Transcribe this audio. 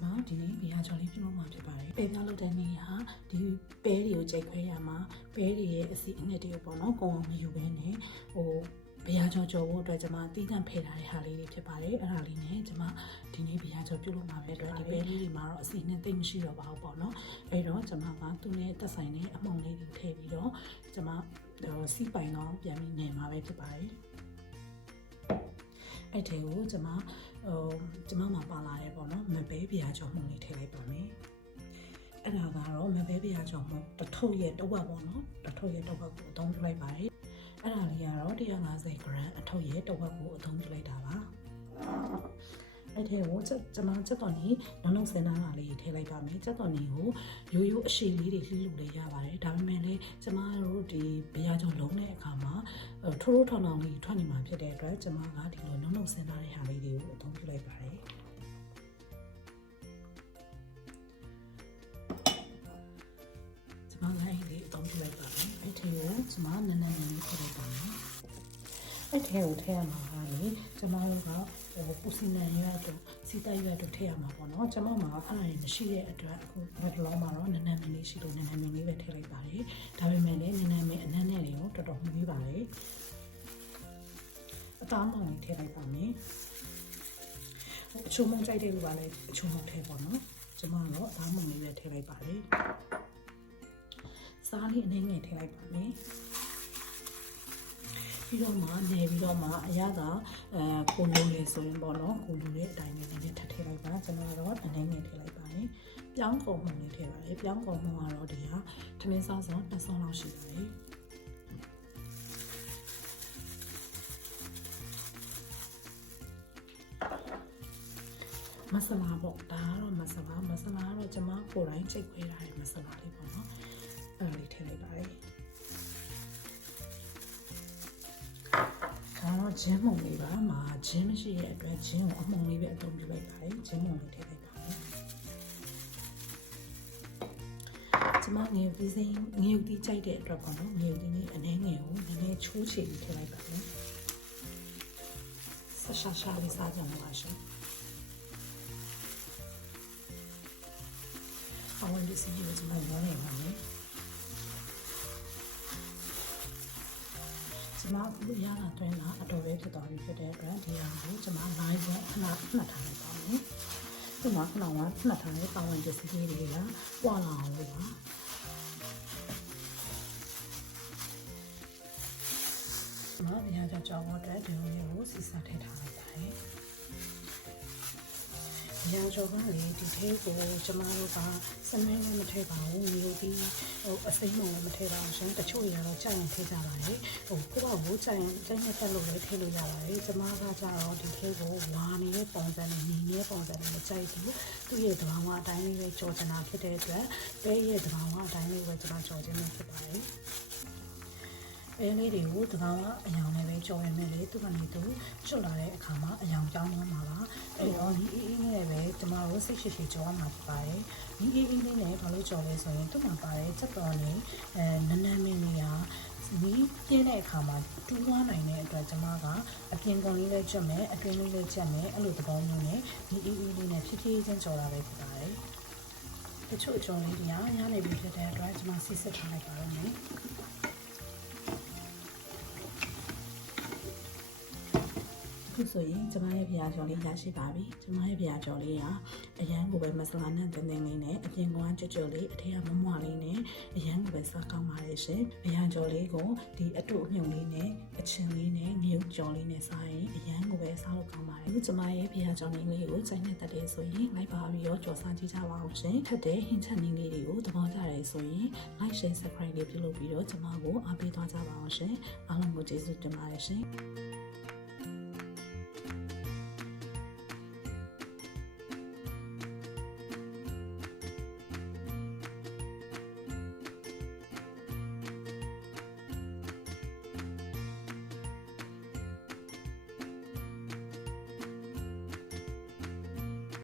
ကျွန်မဒီနေ့ဘီယာချော်လေးပြုလုပ်မှာဖြစ်ပါတယ်။ပဲပြလုပ်တဲ့နေ့ဟာဒီပဲတွေကိုကြိတ်ခွဲရမှာပဲတွေရဲ့အစီအငက်တွေကိုပေါ့နော်။ကိုယ်အောင်မယူဘဲနဲ့ဟိုဘီယာချော်ကြော်ဖို့အတွက်ကျွန်မတီးတန့်ဖယ်ထားတဲ့ဟာလေးတွေဖြစ်ပါတယ်။အဲ့ဒါလေးနဲ့ကျွန်မဒီနေ့ဘီယာချော်ပြုလုပ်မှာပဲအတွက်ဒီပဲလေးတွေမှာတော့အစီအငက်သိမ့်မရှိတော့ပါဘူးပေါ့နော်။အဲ့တော့ကျွန်မကသူ့နဲ့တက်ဆိုင်တဲ့အမှုံလေးတွေထည့်ပြီးတော့ကျွန်မစီးပိုင်တော့ပြန်ပြီးနေမှာပဲဖြစ်ပါတယ်။ အဲ့ထဲကိုကျွန်မဟိုကျွန်မမှာပါလာတယ်ပေါ့နော်မပဲပြာကြော်မှုလေးထည့်လိုက်ပါမယ်အဲ့ဒါကတော့မပဲပြာကြော်မှုတစ်ထုပ်ရဲ့တစ်ဝက်ပေါ့နော်တစ်ထုပ်ရဲ့တစ်ဝက်ကိုအသုံးပြုလိုက်ပါတယ်အဲ့ဒါလေးကတော့150 gram အထုပ်ရဲ့တစ်ဝက်ကိုအသုံးပြုလိုက်တာပါ အဲ့ထဲကိုကျွန်မစက်တော်နေလုံးလုံးစင်နာလာလေးထည့်လိုက်ပါမယ်စက်တော်နေကိုရိုးရိုးအရှိလေးတွေလှီးလို့လည်းရပါတယ်ဒါပေမဲ့လည်းကျွန်မတို့ဒီဘရာကြောင့်လုံးတဲ့အခါမှာထိုးထိုးထောင်ထောင်လေးထွက်နေမှာဖြစ်တဲ့အတွက်ကျွန်မကဒီလိုလုံးလုံးစင်နာတဲ့ဟာလေးတွေကိုအသုံးပြုလိုက်ပါတယ်ကျွန်မလည်းအဲ့ဒီအသုံးပြုလိုက်ပါမယ်အဲ့ထဲကိုကျွန်မနည်းနည်းလေးထည့်လိုက်ပါမယ် အဲ့ထဲကိုထည့်ရမှာကလေကျွန်မတို့ကဟိုပူစီနန်ရွက်တို့စီတိုက်ရွက်တို့ထည့်ရမှာပေါ့နော်ကျွန်မမှာအဲ့ဒါတွေမရှိတဲ့အတွက်အခုဘက်လောမှာတော့နည်းနည်းလေးရှိလို့နည်းနည်းလေးပဲထည့်လိုက်ပါတယ်ဒါပေမဲ့လည်းနည်းနည်းလေးအနက်နဲ့တွေကိုတော်တော်မှုပြီးပါတယ်အသားမောင်လေးထည့်လိုက်ပါမယ်အချိုးမုံကြိုက်တဲ့လူကလည်းအချိုးမုံထည့်ပါနော်ကျွန်မတော့အသားမောင်လေးပဲထည့်လိုက်ပါတယ်စားလေးအနေငယ်ထည့်လိုက်ပါမယ် ပြီးတော့မှနေပြီးတော့မှအရသာအဲကိုလိုလေဆိုရင်ပေါ့နော်ကိုလိုတဲ့အတိုင်းနဲ့နည်းနည်းထပ်ထည့်လိုက်ပါကျွန်တော်ကတော့အနေငယ်ထည့်လိုက်ပါတယ်ပြောင်းကုန်မှုလေးထည့်ပါတယ်ပြောင်းကုန်မှုကတော့ဒီဟာထမင်းစားစုံနှစ်ဆောင်လောက်ရှိပါတယ်မဆလာပေါ့ဒါကတော့မဆလာမဆလာကတော့ကျွန်မကိုယ်တိုင်ချိန်ခွဲထားတဲ့မဆလာလေးပေါ့နော်အဲ့ဒါလေးထည့်လိုက်ပါတယ် ဂျင်းမုံလေးပါမှာဂျင်းမရှိတဲ့အတွက်ဂျင်းကိုအမှုံလေးပဲအသုံးပြုလိုက်ပါတယ်ဂျင်းမုံလေးထည့်လိုက်ပါတယ်ကျမငယ်ပြီးစိငယ်ဦးတီးကြိုက်တဲ့အတွက်ပေါ့နော်ငယ်ဦးတီးလေးအနှဲငယ်ကိုနည်းနည်းချိုးချေပြီးထည့်လိုက်ပါမယ်ဆက်ရှာရှာလေးစားကြမှာပါရှင်အဝန်ဒီစီကိုကျမရောနေပါမယ် ကျမအခုရတာတွင်းတာအတော်ပဲဖြစ်သွားပြီဖြစ်တဲ့အတွက်ဒီဟာကိုကျမ live နဲ့ခဏမှတ်ထားလိုက်ပါမယ်ဒီမှာခဏကမှတ်ထားတဲ့ပါဝင်ဒီစီလေးတွေကပွာလာအောင်လို့ပါမဘီယာကြောင့်ကြောင်းအတွက်ဒီလိုမျိုးကိုစီစားထည့်ထားလိုက်ပါတယ်။ ရာကျော်ကလေဒီထဲကိုကျမတို့ကစနိုင်းလည်းမထည့်ပါဘူးမျိုးပြီးဟိုအစိမ်းမုံလည်းမထည့်ပါဘူးရှင်တချို့တွေကတော့ကြိုက်ရင်ထည့်ကြပါတယ်ဟိုကိုတော့ဘူးကြိုက်ရင်ကြိုက်နေတက်လို့လည်းထည့်လို့ရပါတယ်ကျမကကြတော့ဒီထဲကိုဝါနေတဲ့ပုံစံနဲ့ညီနေတဲ့ပုံစံနဲ့မကြိုက်ဘူးသူ့ရဲ့သဘာဝအတိုင်းလေးပဲကြော်ချနာဖြစ်တဲ့အတွက်ပဲရဲ့သဘာဝအတိုင်းလေးပဲကျမကြော်ခြင်းနဲ့ဖြစ်ပါတယ် အဲလေးတွေကိုတဘာဝအယောင်နဲ့ပဲကြော်ရမယ်လေသူကနေသူကျွတ်လာတဲ့အခါမှာအယောင်ကြောင်းသွားမှာပါအဲတော့ဒီအေးအေးနဲ့ပဲကျမတို့စိတ်ရှိရှိကြော်ရမှာဖြစ်ပါတယ်ဒီအေးအေးလေးနဲ့ဘာလို့ကြော်လဲဆိုရင်သူ့မှာပါတယ်စက်တော်နဲ့အဲနန်းနန်းမင်းလေးဟာဒီပြင်းတဲ့အခါမှာတူးသွားနိုင်တဲ့အတွက်ကျမကအပြင်ကုန်လေးလည်းကျွတ်မယ်အတွင်းလေးလည်းကျွတ်မယ်အဲ့လိုသဘောမျိုးနဲ့ဒီအေးအေးလေးနဲ့ဖြည်းဖြည်းချင်းကြော်တာပဲဖြစ်ပါတယ်တချို့အကြော်လေးတွေကရနေပြီဖြစ်တဲ့အတွက်ကျွန်မစစ်စစ်ထားလိုက်ပါတော့မယ် ခုဆိုရင်ကျမရဲ့ပြာကျော်လေးရရှိပါပြီကျမရဲ့ပြာကျော်လေးကအရန်ကိုပဲမဆလာနဲ့တင်းတင်းလေးနဲ့အပြင်ကကြွကြွလေးအထက်ကမမွားလေးနဲ့အရန်ကိုပဲစားကောင်းပါရဲ့ရှင်ပြာကျော်လေးကိုဒီအတုအမြုံလေးနဲ့အချင်းလေးနဲ့မြုပ်ကျော်လေးနဲ့စားရင်အရန်ကိုပဲစားလို့ကောင်းပါတယ်အခုကျမရဲ့ပြာကျော်လေးလေးကိုစိုက်နဲ့တက်တယ်ဆိုရင်လိုက်ပါပြီးတော့ကြော်စားကြည့်ကြပါအောင်ရှင်ထပ်တဲ့ဟင်းချက်နည်းလေးတွေကိုသဘောကျတယ်ဆိုရင် like share subscribe လေးပြုလုပ်ပြီးတော့ကျမကိုအားပေးသွားကြပါအောင်ရှင်အားလုံးကိုကျေးဇူးတင်ပါတယ်ရှင်